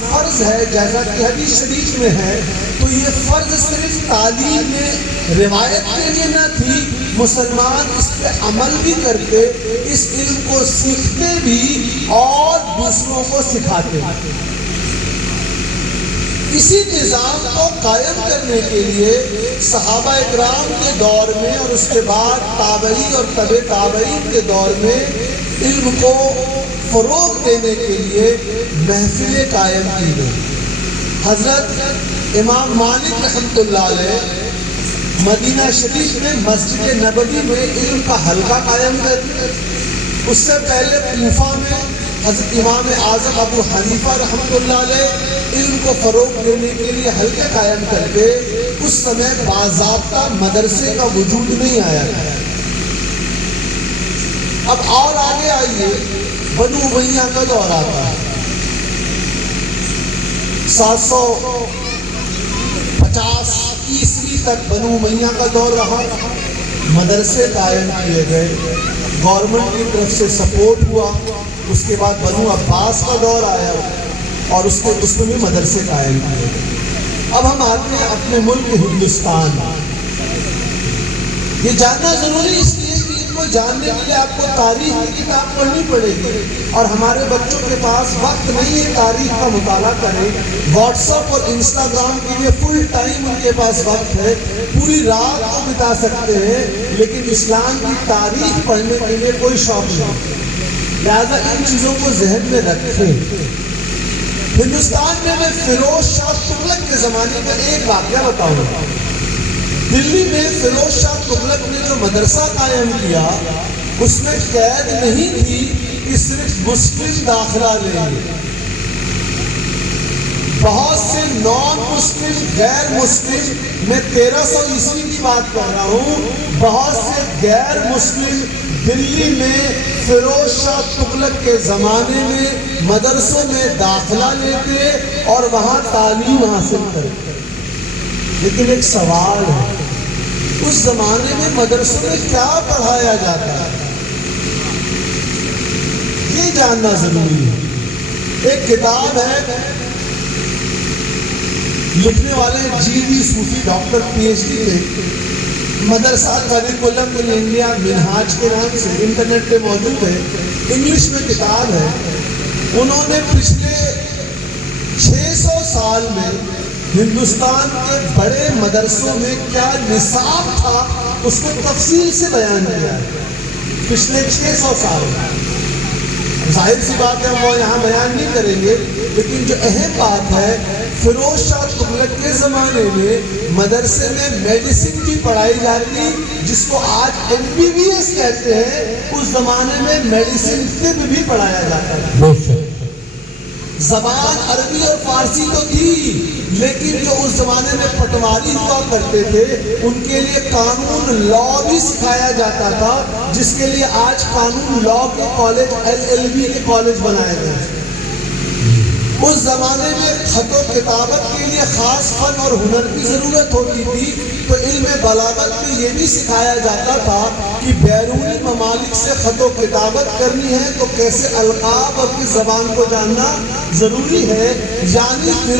فرض ہے جیسا کہ حدیث شریف میں ہے، تو یہ فرض صرف تعلیم میں روایت کے لیے نہ تھی، مسلمان اس پہ عمل بھی کرتے، اس علم کو سیکھتے بھی اور دوسروں کو سکھاتے بھی۔ اسی نظام کو قائم کرنے کے لیے صحابہ اکرام کے دور میں اور اس کے بعد تابعی اور تبع تابعین کے دور میں علم کو فروغ دینے کے لیے محفلیں قائم کی گئی۔ حضرت امام مالک رحمۃ اللہ علیہ مدینہ شریف میں مسجد نبوی میں علم کا حلقہ قائم کرتے، اس سے پہلے کوفہ میں حضرت امام اعظم ابو حنیفہ رحمۃ اللہ علیہ علم کو فروغ دینے کے لیے حلقے قائم کرتے۔ اس سمے باضابطہ مدرسے کا وجود نہیں آیا تھا۔ اب اور آگے آئیے، بنو امیہ کا دور آتا ہے، 750 عیسوی تک بنو امیہ کا دور رہا، مدرسے قائم کیے گئے، گورنمنٹ کی طرف سے سپورٹ ہوا۔ اس کے بعد بنو عباس کا دور آیا اور اس میں بھی مدرسے قائم کیے گئے۔ اب ہم آتے ہیں اپنے ملک ہندوستان۔ یہ جاننا ضروری اس لیے کہ ان کو جاننے کے لیے آپ کو تاریخ کی کتاب پڑھنی پڑے گی، اور ہمارے بچوں کے پاس وقت نہیں ہے تاریخ کا مطالعہ کریں۔ واٹس ایپ اور انسٹاگرام کے لیے فل ٹائم ان کے پاس وقت ہے، پوری رات کو بتا سکتے ہیں، لیکن اسلام کی تاریخ پڑھنے کے لیے کوئی شوق نہیں۔ لہذا ان چیزوں کو ذہن میں رکھیں۔ ہندوستان میں فیروز شاہ تغلق کے زمانے کا ایک واقعہ بتاؤں گا۔ دلی میں فیروز شاہ تغلق نے جو مدرسہ قائم کیا، اس میں قید نہیں تھی کہ صرف مسلم داخلہ لیں گے، بہت سے نان مسلم، غیر مسلم، میں 1300 عیسوی کی بات کر رہا ہوں، بہت سے غیر مسلم دلی میں فیروز شاہ تغلق کے زمانے میں مدرسوں میں داخلہ لیتے اور وہاں تعلیم حاصل کرتے۔ لیکن ایک سوال ہے، اس زمانے میں مدرسوں میں کیا پڑھایا جاتا ہے، یہ جاننا ضروری ہے۔ ایک کتاب ہے، لکھنے والے جی وی صوفی، ڈاکٹر پی ایچ ڈی تھے، مدرسہ کریکولم ان انڈیا منہاج کے نام سے انٹرنیٹ پہ موجود ہے، انگلش میں کتاب ہے۔ انہوں نے پچھلے 600 سال میں ہندوستان کے بڑے مدرسوں میں کیا نصاب تھا اس کو تفصیل سے بیان کیا ہے، پچھلے 600 سال میں۔ ظاہر سی بات ہے وہ یہاں بیان نہیں کریں گے، لیکن جو اہم بات ہے، فیروز شاہ تغلق کے زمانے میں مدرسے میں میڈیسن بھی پڑھائی جاتی، جس کو آج MBBS کہتے ہیں، اس زمانے میں میڈیسن طب بھی پڑھایا جاتا تھا۔ زبان عربی اور فارسی تو تھی، لیکن جو اس زمانے میں پٹواری ہوا کرتے تھے ان کے لیے قانون لا بھی سکھایا جاتا تھا، جس کے لیے آج قانون لا کے کالج، LLB کے کالج بنائے گئے۔ اس زمانے میں خط و کتابت کے لیے خاص فن اور ہنر کی ضرورت ہوتی تھی، تو علم بلاغت میں یہ بھی سکھایا جاتا تھا کہ بیرونی ممالک سے خط و کتابت کرنی ہے تو کیسے القاب اور کس زبان کو جاننا ضروری ہے، یعنی